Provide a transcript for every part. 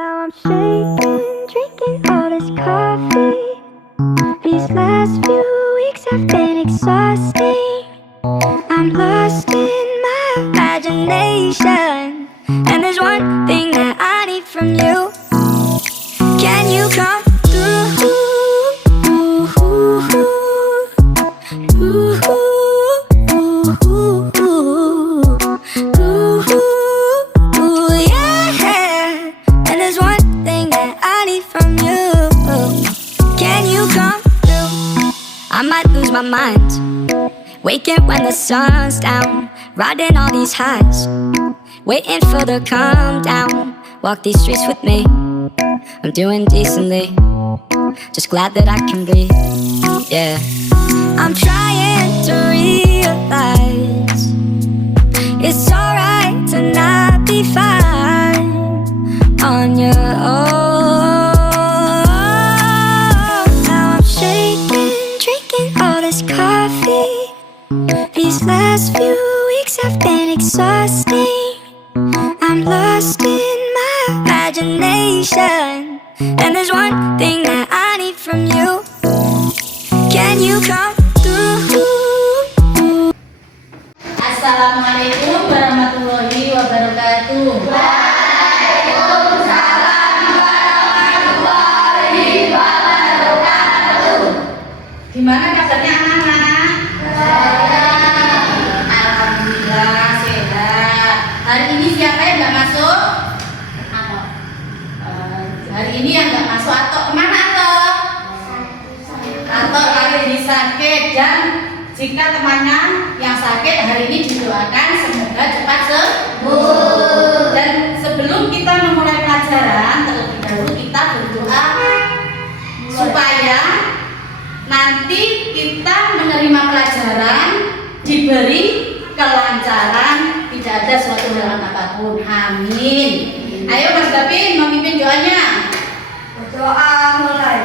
Now I'm shaking, drinking all this coffee. These last few weeks have been exhausting. I'm lost in my imagination, and there's one thing that I need from you. Can you come through? Yeah. And there's one thing that I need from you. Can you come through? I might lose my mind, waking when the sun's down, riding all these highs, waiting for the calm down. Walk these streets with me, I'm doing decently, just glad that I can breathe. Yeah, I'm trying to realize it's alright to not be fine on your own. Now I'm shaking, drinking all this coffee. These last few weeks have been exhausting. I'm lost in my imagination, and there's one thing that I need from you. Can you come through? Assalamualaikum warahmatullahi wabarakatuh. Waalaikumsalam warahmatullahi wabarakatuh. Gimana kabarnya anak-anak? Alhamdulillah sehat. Hari ini siapa yang nggak masuk? Aku. Hari ini yang nggak masuk atau kemana atau? Atau hari ini sakit, dan jika temannya yang sakit hari ini didoakan semoga cepat sembuh. Dan sebelum kita memulai pelajaran, terlebih dahulu kita berdoa supaya nanti kita menerima pelajaran diberi kelancaran, tidak ada suatu halangan apapun. Amin. Ayo Mas Gavin memimpin doanya. Berdoa mulai.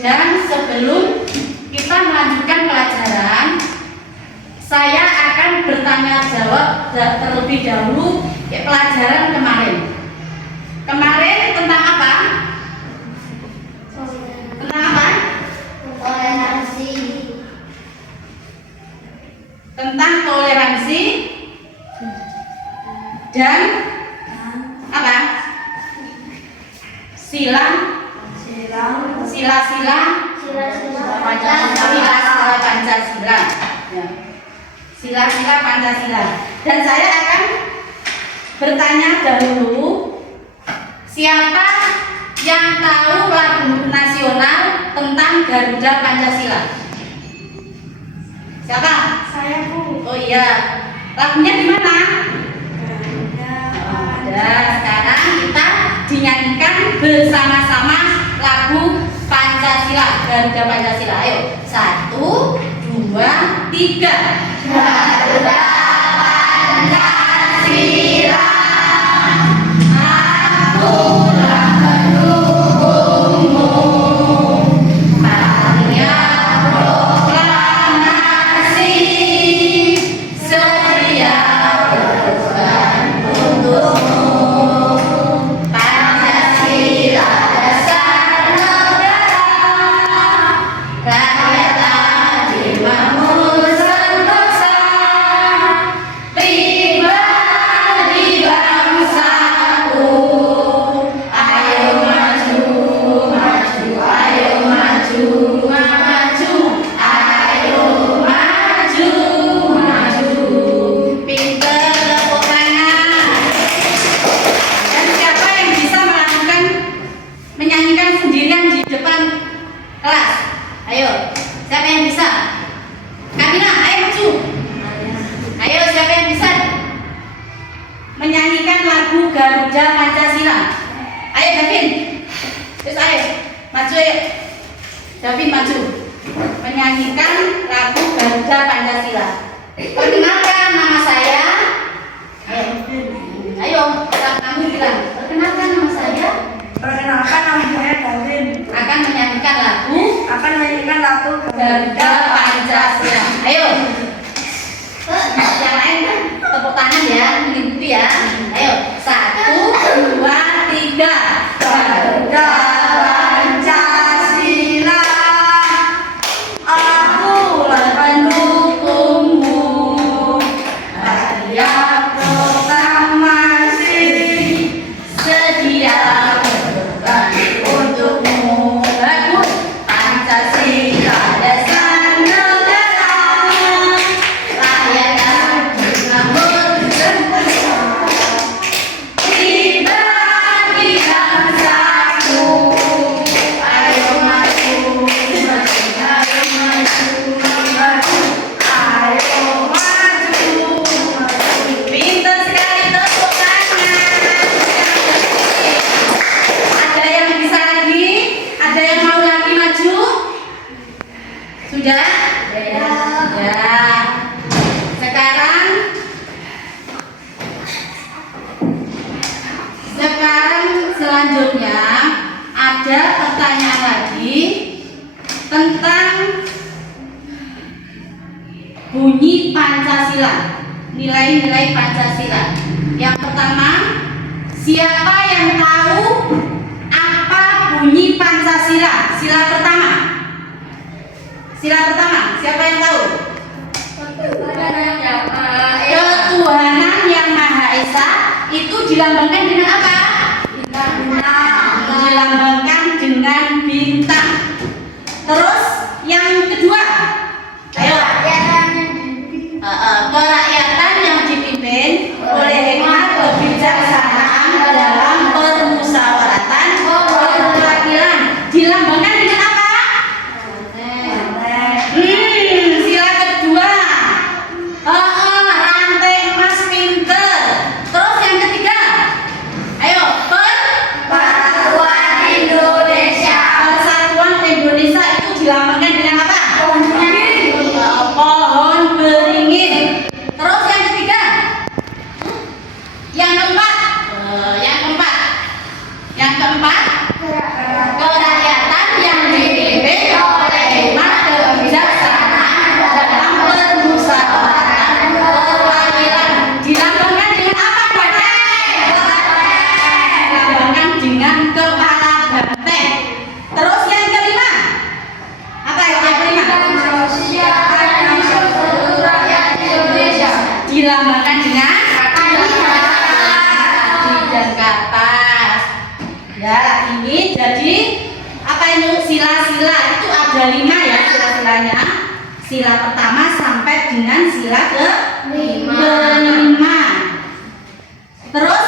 Dan sebelum kita melanjutkan pelajaran, saya akan bertanya jawab terlebih dahulu pelajaran kemarin. Kemarin tentang apa? Tentang apa? Toleransi. Tentang toleransi dan apa? Sila-sila Pancasila. Dan saya akan bertanya dahulu, siapa yang tahu lagu nasional tentang Garuda Pancasila? Siapa? Saya, Bu. Oh iya. Lagunya di mana? Dan sekarang kita dinyanyikan bersama-sama lagu Pancasila, Garuda Pancasila. Ayo, 1, 2, 3. Garuda Pancasila, akulah pendukungmu. Karya proklamasi, setia berkorban untukmu. Pancasila dasar negara, rakyat adil makmur sentosa. menyanyikan lagu Garuda Pancasila. Ayo Davin, terus ayo, maju ayo. Davin maju, menyanyikan lagu Garuda Pancasila. Perkenalkan nama saya. Ayo, kamu bilang. Perkenalkan nama saya. Perkenalkan nama saya Davin. Akan menyanyikan lagu Garuda Pancasila. Ayo. Yang lain tepuk tangan ya, mengikuti ya. Ayo, 1, 2, 3. Garuda Pancasila, akulah pendukungmu. Karya proklamasi Sedia berkorban untukmu. bagus. Pancasila dasar negara, Rakyat yang bersempurna. dibagi satu. Ayo maju, maju, ayo maju, maju, ayo maju, maju. Pintar sekali, tepuk tangan. Ada yang bisa lagi? Ada yang mau lagi maju? Sudah? Ya. Sekarang selanjutnya ada pertanyaan lagi tentang bunyi Pancasila, nilai-nilai Pancasila. Yang pertama, siapa yang tahu apa bunyi Pancasila? Sila pertama. Sila pertama, siapa yang tahu? Ketuhanan yang Maha Esa itu dilambangkan dengan apa? Dilambangkan dengan bintang. Terus yang kedua, ayo. Kerakyatan yang dipimpin oleh hikmat kebijaksanaan dalam permusyawaratan perwakilan dilambangkan dengan apa? Sila kedua, rantai emas pinter. Terus yang ketiga, ayo Persatuan Indonesia. Persatuan Indonesia itu dilambangkan dengan apa? Pohon beringin. Terus yang ketiga, yang keempat, kerakyatan yang dipimpin oleh hikmat kebijaksanaan dalam permusyawaratan perwakilan dilambangkan dengan apa? Dilambangkan dengan kepala banteng. Terus yang kelima, apa yang kelima? Dilambangkan dengan dan kapas. Ya, ini jadi apa itu sila-sila itu ada 5 ya sila-silanya. Sila pertama sampai dengan sila kelima. Terus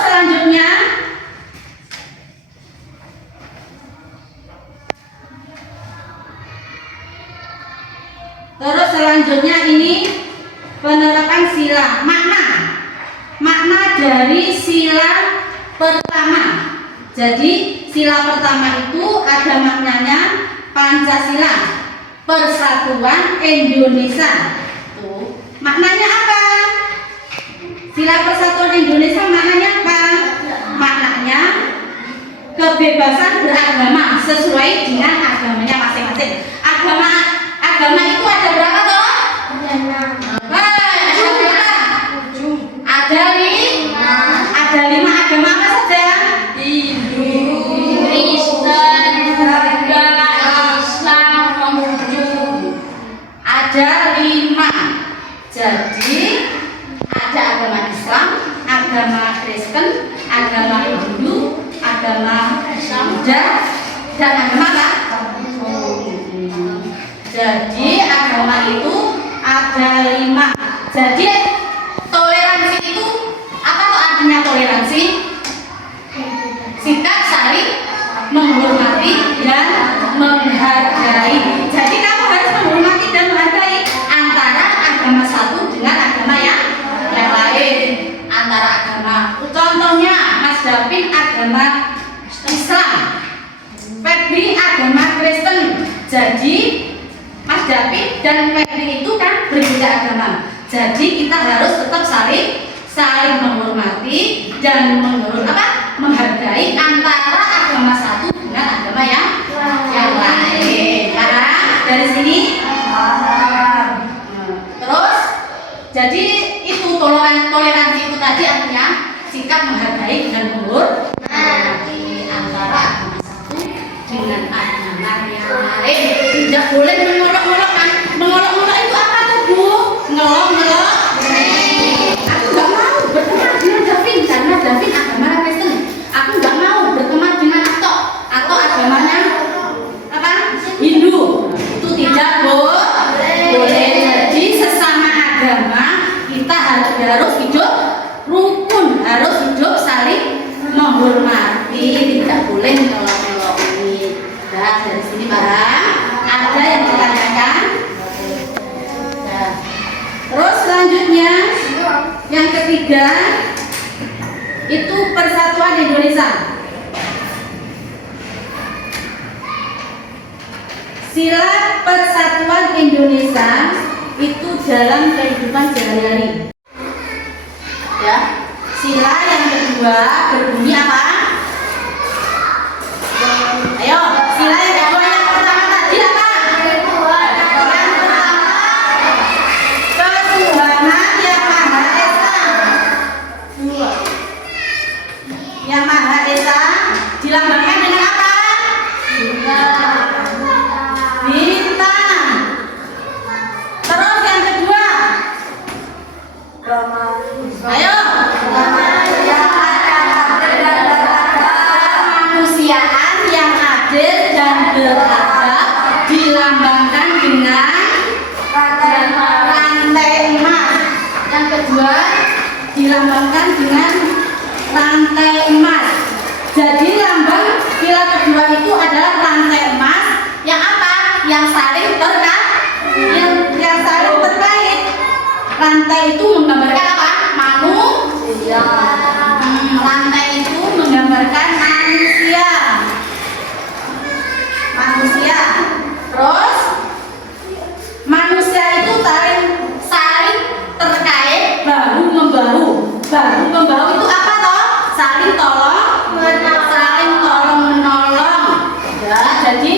selanjutnya ini penerapan sila makna dari sila pertama. Jadi sila pertama itu ada maknanya Pancasila, Persatuan Indonesia. Tuh, maknanya apa? Sila Persatuan Indonesia maknanya apa? Maknanya kebebasan beragama sesuai dengan agamanya masing-masing. Agama itu ada berapa toh? Ada 5 agama apa saja? Kristen, Buddha, Islam, Konghucu. Ada 5. Jadi ada agama Islam, agama Kristen, agama Hindu, agama Buddha, dan agama apa? Jadi agama itu ada 5. Jadi toleransi itu apa tuh artinya toleransi? Sikap saling menghormati dan menghargai. Jadi kamu harus menghormati dan menghargai antara agama satu dengan agama yang lain. Antara agama. Contohnya Dapin agama Islam, Febri agama Kristen. Jadi Mas Dapin dan Febri itu kan berbeda agama. Jadi kita harus tetap saling menghormati dan menghargai antara agama satu dengan agama yang lain. Paham? Dari sini. Terus, jadi itu toleransi itu tadi artinya sikap menghargai dan menghormati antara agama satu dengan agama yang lain. Tidak boleh mengolok-olok kan? Mengolok-olok itu apa tuh Bu? Ngelok-ngelok. Aku nggak mau berteman dengan Davin karena Davin agama Kristen. Aku nggak mau berteman dengan atau agamanya apa? Hindu. Itu tidak boleh. Jadi sesama agama kita harus hidup rukun, harus hidup saling menghormati, tidak boleh melok-meloki. Nah, dari sini barang ada yang ditanyakan. Nah, terus selanjutnya yang ketiga itu Persatuan Indonesia. Sila Persatuan Indonesia itu dalam kehidupan sehari-hari. Ya, sila yang kedua berbunyi apa? Ayo, sila yang kedua yang pertama tadi apa? Yang pertama Ketuhanan yang Maha Esa. Yang Maha Esa dilambangkan dengan apa? Bintang. Terus yang kedua. Ayo. Kemanusiaan yang adil dan beradab dilambangkan dengan rantai emas. Yang kedua dilambangkan dengan rantai emas. Jadi lambang sila kedua itu adalah rantai emas yang apa? Yang saling yang saling terkait. Rantai itu menggambarkan apa? Manusia. Rantai itu menggambarkan manusia. Terus manusia itu saling terkait, bahu membahu. Bahu membahu itu apa toh? Saling tolong menolong. Ya, jadi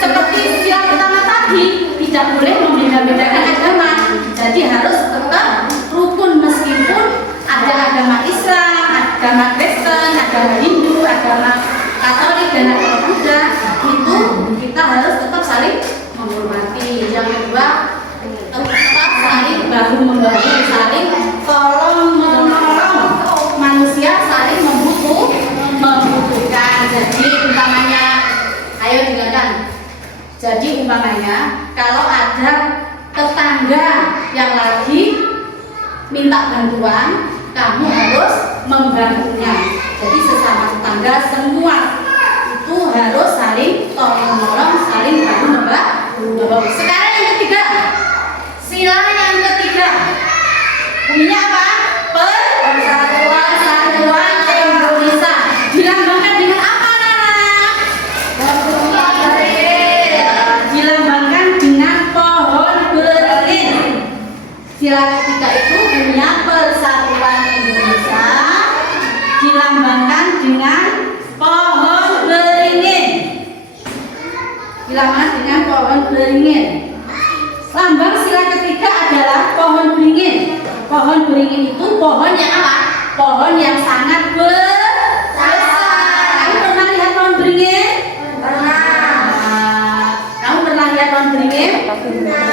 seperti sila pertama tadi tidak boleh membeda-bedakan agama. Jadi harus tetap rukun meskipun ada agama Islam, agama Kristen, agama Hindu, agama Katolik dan agama Buddha, itu kita harus tetap saling menghormati. Yang kedua, tetap saling bahu membahu, saling tolong menolong. Manusia saling membutuhkan. Jadi umpamanya, ayo dengarkan. Jadi umpamanya kalau ada tetangga yang lagi minta bantuan, kamu harus membantunya. Jadi sesama tetangga semua itu harus saling tolong menolong, saling bahu membahu. Sekarang yang ketiga, sila yang ketiga bunyinya apa? Persatuan Indonesia dilambangkan dengan apa, Nana? Dilambangkan dengan pohon beringin. Sila ketiga itu bunyinya Persatuan Indonesia dilambangkan dengan pohon beringin. Dilambangkan dengan pohon beringin. Lambang sila ketiga adalah pohon beringin. Pohon beringin itu pohon yang apa? Pohon yang sangat besar. Kamu pernah lihat pohon beringin? Pernah. Kamu pernah lihat pohon beringin? Pernah.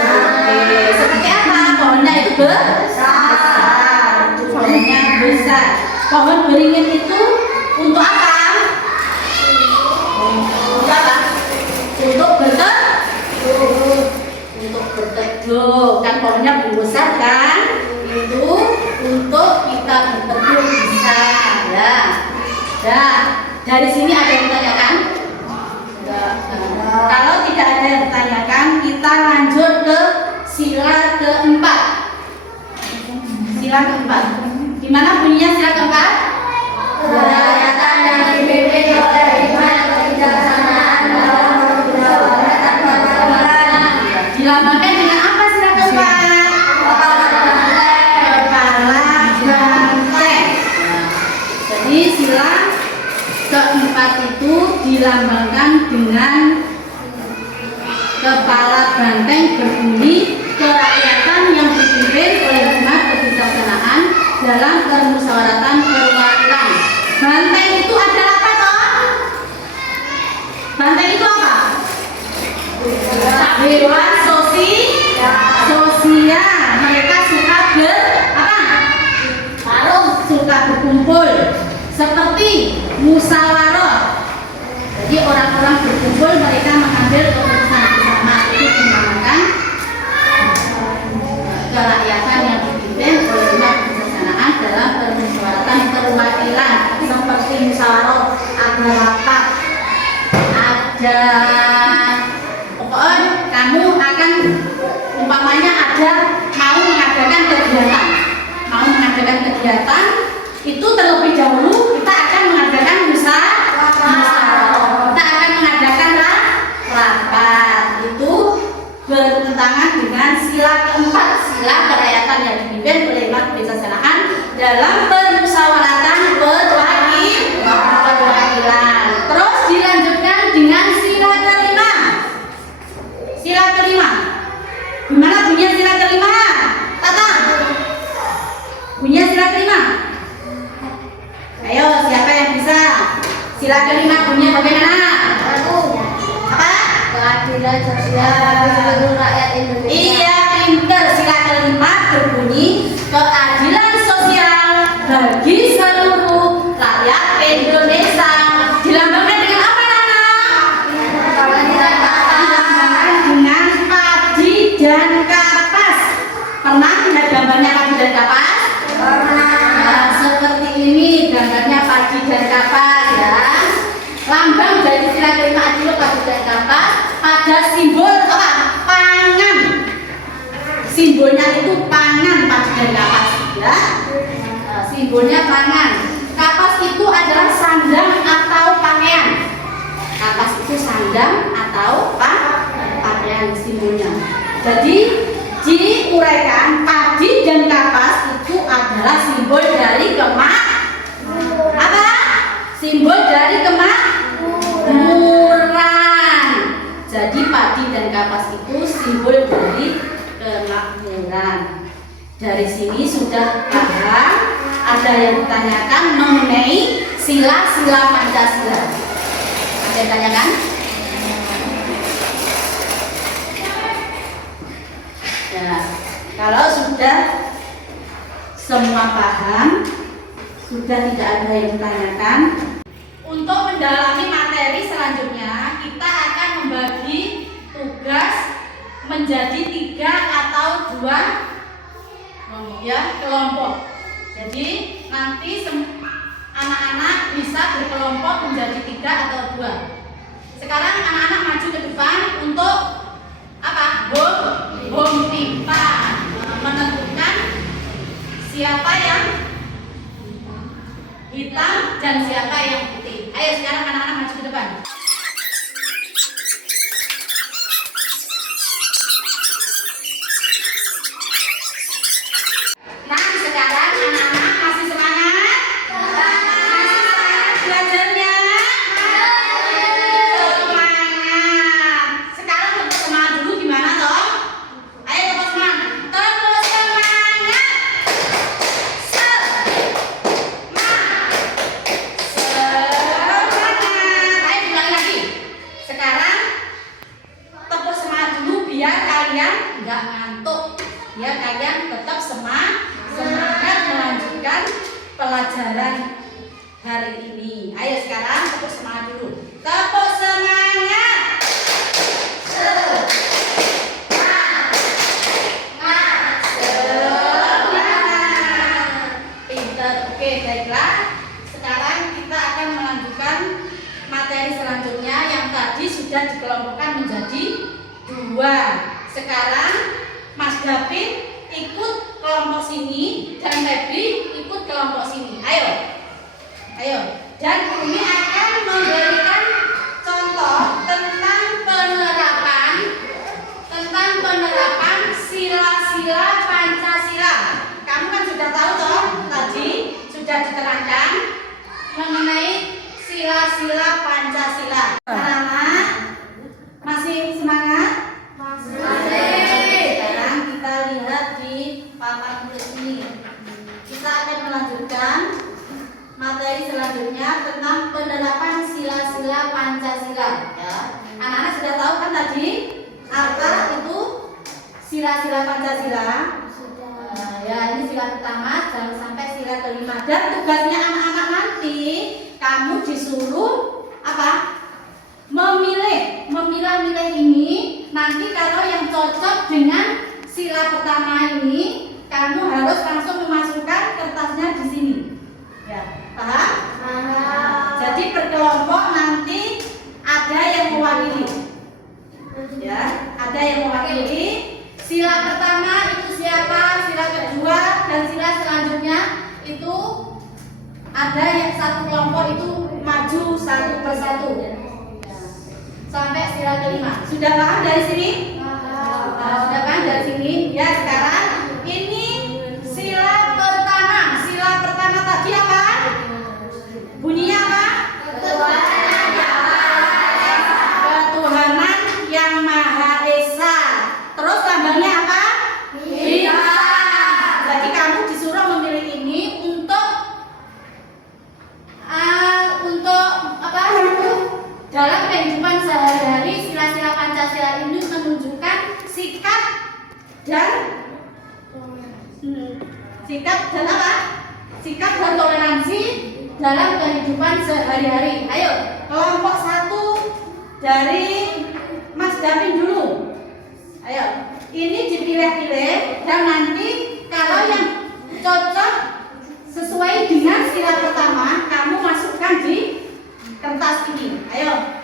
Seperti apa? Pohonnya itu besar. Pohonnya besar. Pohon beringin itu untuk apa? Untuk apa? Untuk berteduh. Kan pohonnya besar kan? Itu untuk kita berteduh bisa. Ya. Nah, dari sini ada yang ditanyakan? Kalau tidak ada yang ditanyakan, kita lanjut ke sila keempat. Sila keempat. Di mana bunyinya sila keempat? keempat itu dilambangkan dengan kepala banteng berbunyi kerakyatan yang dipimpin oleh hikmat kebijaksanaan dalam permusyawaratan perwakilan. Banteng itu adalah apa toh? Banteng itu apa? Hewan sosial. Mereka suka suka berkumpul seperti musyawarah. Jadi orang-orang berkumpul, mereka mengambil keputusan bersama. Itu dinamakan kerakyatan yang dipimpin oleh hikmat kebijaksanaan dalam permusyawaratan perwakilan. Seperti musyawarah, ada rapat, ada pokoknya kamu akan umpamanya ada mau mengadakan kegiatan itu terlebih dahulu kita akan mengadakan musyawarah, kita akan mengadakan rapat. Itu bertentangan dengan sila keempat, sila kerakyatan yang dipimpin oleh hikmat kebijaksanaan dalam permusyawaratan perwakilan. Terus dilanjutkan dengan sila kelima. Sila kelima. Gimana bunyinya sila kelima? Tata. Bunyinya sila kelima. Ayo, siapa yang bisa? Sila kelima bunyinya bagaimana? Apa? Keadilan sosial bagi seluruh rakyat Indonesia. Iya, pinter. Sila kelima berbunyi keadilan sosial bagi seluruh rakyat Indonesia. Dilambangkan dengan apa, Nana? Dilambangkan dengan padi dan kapas. Pernah lihat gambarnya padi dan kapas? Nah, seperti ini gambarnya padi dan kapas ya. Lambang dari sila kelima dulu padi dan kapas. Ada simbol apa? Pangan. Simbolnya itu pangan, padi dan kapas ya. Simbolnya pangan. Kapas itu adalah sandang atau pakaian. Kapas itu sandang atau pakaian simbolnya. Jadi diuraikan padi dan kapas itu adalah simbol dari apa? Simbol dari kemakmuran. Jadi padi dan kapas itu simbol dari kemakmuran. Dari sini sudah paham? Ada yang ditanyakan mengenai sila-sila Pancasila. Ada yang tanyakan? Ya, kalau sudah semua paham, sudah tidak ada yang ditanyakan. Untuk mendalami materi selanjutnya, kita akan membagi tugas menjadi 3 atau 2 kelompok. Jadi nanti anak-anak bisa berkelompok menjadi 3 atau 2. Sekarang anak-anak maju ke depan untuk apa? Home pipa, menentukan siapa yang hitam dan siapa yang putih. Ayo sekarang anak-anak maju ke depan. Nah, sekarang anak-anak masih semangat? Belajarnya? Semangat. Sekarang tepuk semangat dulu gimana toh? Ayo tepuk semangat. Tepuk semangat. Semangat. Ayo diulangi lagi. Sekarang tepuk semangat dulu biar kalian nggak ngantuk. Biar kalian tetap semangat melanjutkan pelajaran hari ini. Ayo sekarang tepuk semangat dulu. Tepuk semangat. Pintar. Oke, baiklah. Sekarang kita akan melanjutkan materi selanjutnya yang tadi sudah dikelompokkan menjadi 2. Sekarang Mas David ikut kelompok sini dan Febri ikut kelompok sini. Ayo. Dan ini akan memberikan contoh tentang penerapan sila-sila Pancasila. Kamu kan sudah tahu toh, tadi sudah diterangkan mengenai sila-sila sila Pancasila. Anak-anak masih semangat? Sekarang kita lihat di papan tulis ini. Kita akan melanjutkan materi selanjutnya tentang penerapan sila-sila Pancasila. Ya. Anak-anak sudah tahu kan tadi apa itu sila-sila Pancasila? Ya, ini sila pertama, jangan sampai sila kelima. Dan tugasnya anak-anak nanti kamu disuruh apa? Memilah-milah ini. Nanti kalau yang cocok dengan sila pertama ini, kamu harus langsung memasukkan kertasnya di sini. Ya, paham? Jadi berkelompok nanti ada yang mewakili. Ya, ada yang mewakili. Sila pertama itu siapa? Sila kedua dan sila selanjutnya itu ada yang satu kelompok itu maju satu persatu sampai sila kelima. Sudah paham dari sini? Sudah paham dari sini? Ya, sekarang ini sila pertama. Sila pertama tadi apa? Bunyinya apa? Ketuhanan yang Maha Esa. Terus lambangnya apa? Bintang. Jadi kamu disuruh memilih ini untuk apa? Dalam kehidupan sehari-hari sila-sila Pancasila ini menunjukkan sikap dan apa? Sikap dan toleransi dalam kehidupan sehari-hari. Ayo, kelompok satu dari Mas Davin dulu. Ayo, ini dipilih-pilih dan nanti kalau yang cocok sesuai dengan sila pertama, kamu masukkan di kertas ini. Ayo.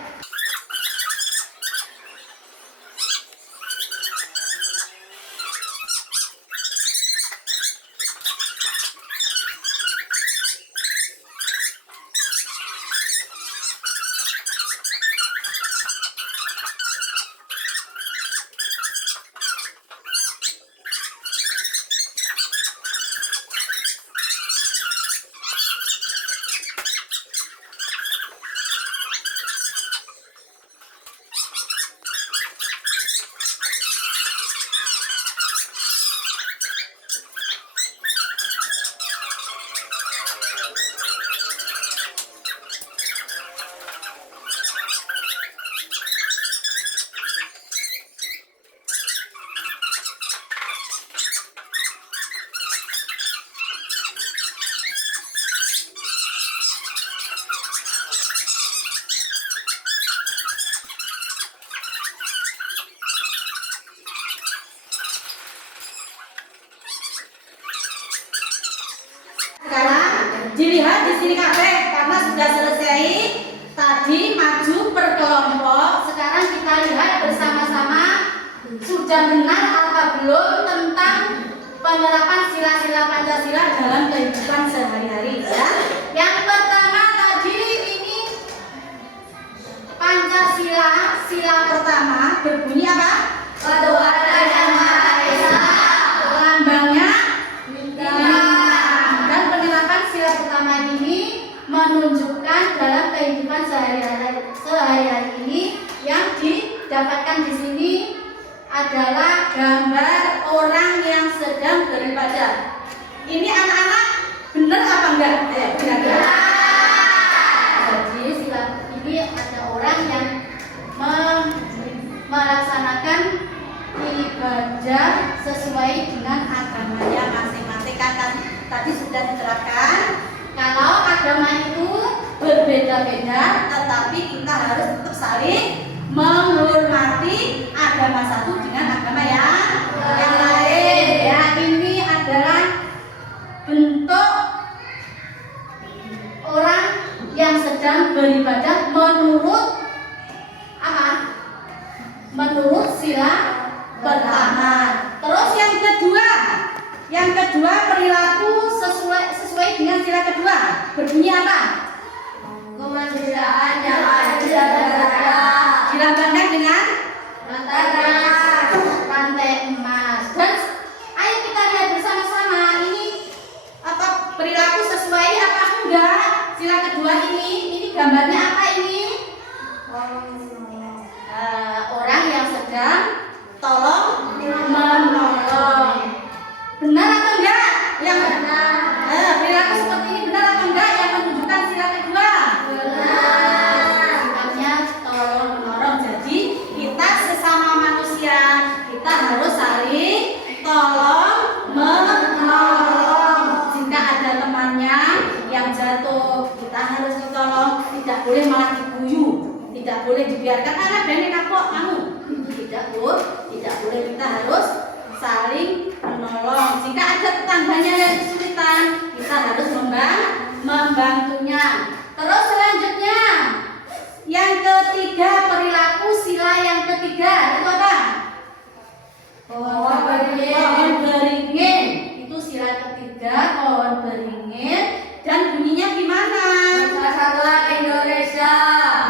Dilihat di sini kabeh karena sudah selesai tadi maju per kelompok. Sekarang kita lihat bersama-sama sudah benar apa belum tentang penerapan sila-sila Pancasila dalam kehidupan sehari-hari ya. Yang pertama tadi ini Pancasila sila pertama berbunyi apa? Ketuhanan yang Maha Esa. Lambangnya sila pertama ini menunjukkan dalam kehidupan sehari-hari ini yang didapatkan di sini adalah gambar orang yang sedang beribadah. Ini anak-anak benar apa enggak? Ayo kira-kira. Jadi sila ini ada orang yang melaksanakan ibadah sesuai dengan agamanya masing-masing. Kan tadi sudah diterapkan kalau agama itu berbeda-beda, tetapi kita harus tetap saling menghormati agama satu dengan agama yang lain. Ya, ini adalah bentuk orang yang sedang beribadah menurut apa? Menurut sila pertama. Terus yang kedua perilaku sesuai dengan sila kedua berbunyi apa? Kemanusiaan yang adil dan beradab. Dilambangkan dengan rantai emas. Dan ayo kita lihat bersama-sama ini apa perilaku sesuai apa enggak sila kedua ini gambarnya apa ini? Orang yang sedang tolong menolong. Benar atau enggak? Yang perilaku seperti ini benar atau enggak yang menunjukkan sila kedua? Benar. Sifatnya tolong menolong. Jadi kita sesama manusia kita harus saling tolong menolong. Jika ada temannya yang jatuh, kita harus ditolong. Tidak boleh malah diguyu, tidak boleh dibiarkan anak dan kapok kamu. Itu tidak boleh. Kita harus saling menolong. Jika ada tetangganya yang kesulitan, kita harus membantunya. Terus selanjutnya, yang ketiga, perilaku sila yang ketiga itu apa? Pohon beringin. Itu sila ketiga, pohon beringin. Dan bunyinya gimana? Persatuan Indonesia.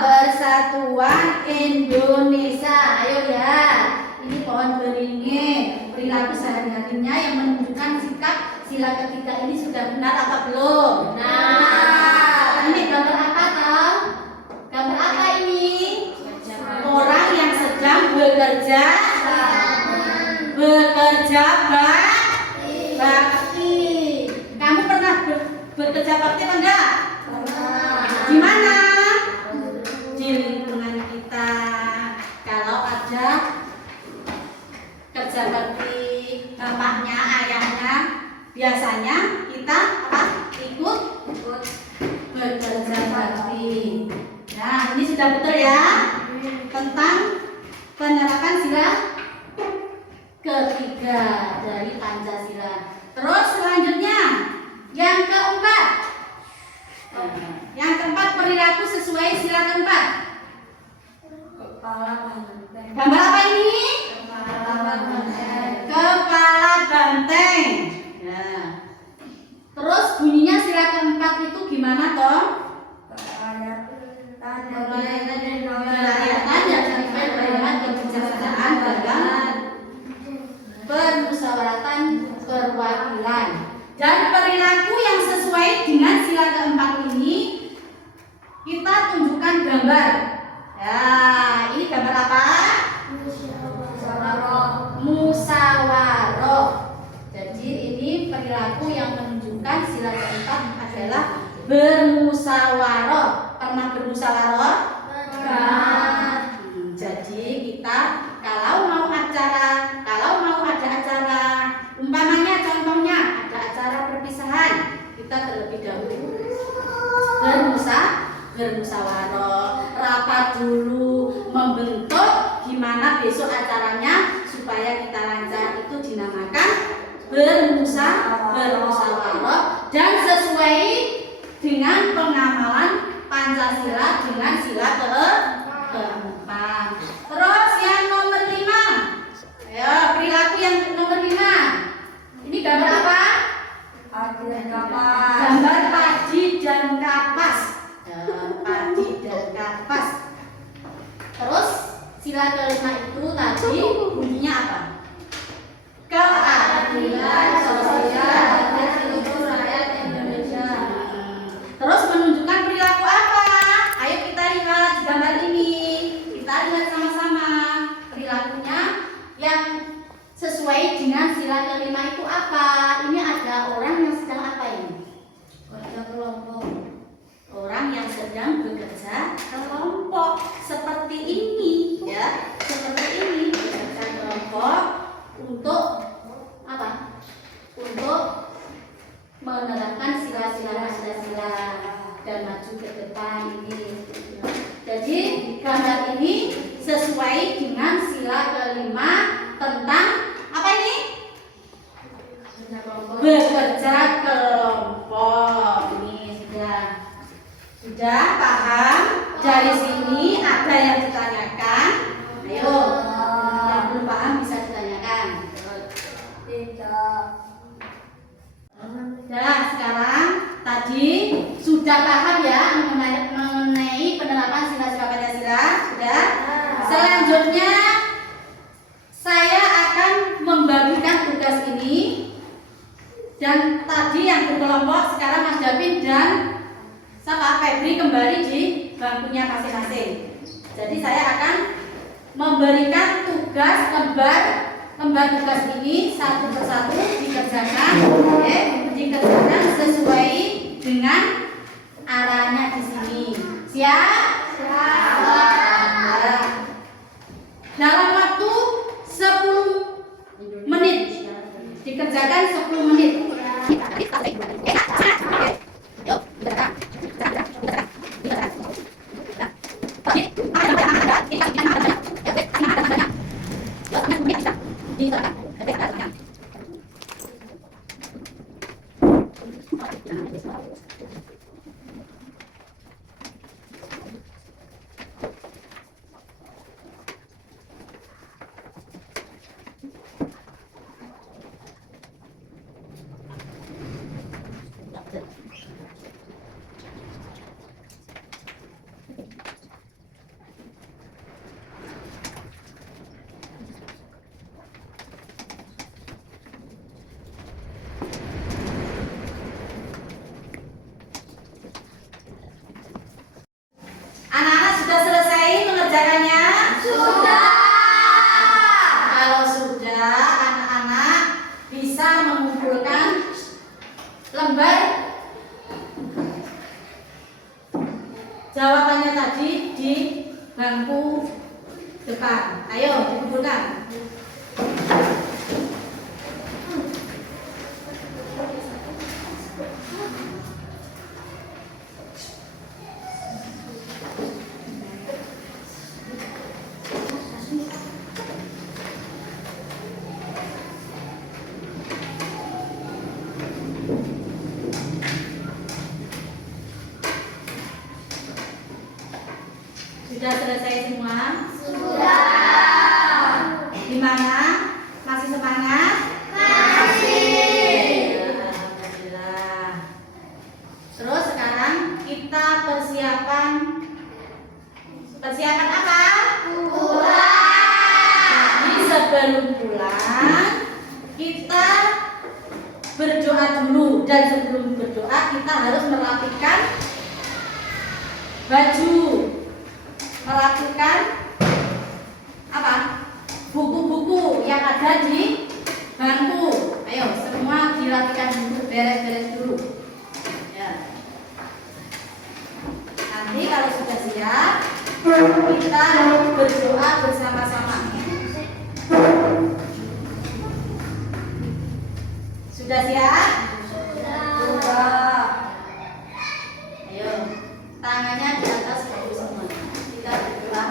Persatuan Indonesia. Ayo lihat. Ini pohon beringin. Perilaku sehari-harinya yang menunjukkan sikap sila ketiga ini sudah benar atau belum? Benar. Ini gambar apa toh? Gambar apa ini? Orang yang sedang bekerja bakti. Kamu pernah bekerja bakti atau enggak? Di mana? Di lingkungan kita. Kalau ada kerja bakti, bapaknya, ayahnya, biasanya kita apa? Ikut bekerja bakti. Nah, ini sudah betul ya tentang penerapan sila ketiga dari Pancasila. Terus selanjutnya yang keempat. Yang keempat, perilaku sesuai sila keempat. Gambar apa ini? Kepala banteng. Nah. Terus bunyinya sila keempat itu gimana toh? Kebijaksanaan dalam permusyawaratan perwakilan. Dan perilaku yang sesuai dengan sila keempat ini kita tunjukkan gambar. Ya, ini gambar apa? Musyawarah. Jadi ini perilaku yang menunjukkan sila keempat adalah bermusyawarah. Pernah bermusyawarah? Jadi kita kalau mau ada acara, umpamanya contohnya ada acara perpisahan, kita terlebih dahulu bermusyawarah, rapat dulu, membentuk gimana besok acaranya supaya kita lancar. Itu dinamakan bermusyawarah dan sesuai dengan pengamalan Pancasila dengan sila keempat. Terus yang nomor 5, ya perilaku yang nomor 5. Ini gambar apa? Gambar padi dan kapas. Padi dan kapas. Terus sila kelima itu tadi bunyinya apa? Keadilan sosial bagi seluruh rakyat Indonesia. Terus menunjukkan perilaku apa? Ayo kita lihat gambar ini. Kita lihat sama-sama perilakunya yang sesuai dengan sila kelima itu apa? Ini ada orang yang sedang apa ini? Orang yang sedang bekerja kelompok seperti ini, ya, seperti ini bekerja kelompok untuk apa? Untuk menerapkan sila-sila Pancasila dan maju ke depan ini. Jadi gambar ini sesuai dengan sila kelima tentang apa ini? Bekerja kelompok. Ini sudah paham? Dari sini ada yang ditanyakan? Ayo, yang belum paham bisa ditanyakan. Nah, sekarang tadi sudah paham ya mengenai penerapan sila-sila Pancasila? Sudah? Selanjutnya saya akan membagikan tugas ini. Dan tadi yang berkelompok sekarang Mas Davin dan siapa? Febri kembali di bangkunya masing-masing. Jadi saya akan memberikan tugas lembar tugas ini satu persatu dikerjakan, dikerjakan sesuai dengan arahnya di sini. Siap? Siap. Dalam waktu 10 menit. Dikerjakan 10 menit. Anak-anak sudah selesai mengerjakannya? Sudah. Kalau sudah, anak-anak bisa mengumpulkan lembar jawabannya tadi di bangku depan. Ayo dikumpulkan. Sudah selesai semua? Sudah. Gimana? Masih semangat? Masih. Alhamdulillah. Terus sekarang kita persiapan apa? Pulang. Jadi sebelum pulang kita berdoa dulu, dan sebelum berdoa kita harus merapikan baju. Merapikan apa? Buku-buku yang ada di bangku. Ayo semua dirapikan dulu, beres-beres dulu. Ya. Nanti kalau sudah siap, kita berdoa bersama-sama. Sudah siap? Sudah. Ayo, tangannya di atas bahu semua. Kita berdoa.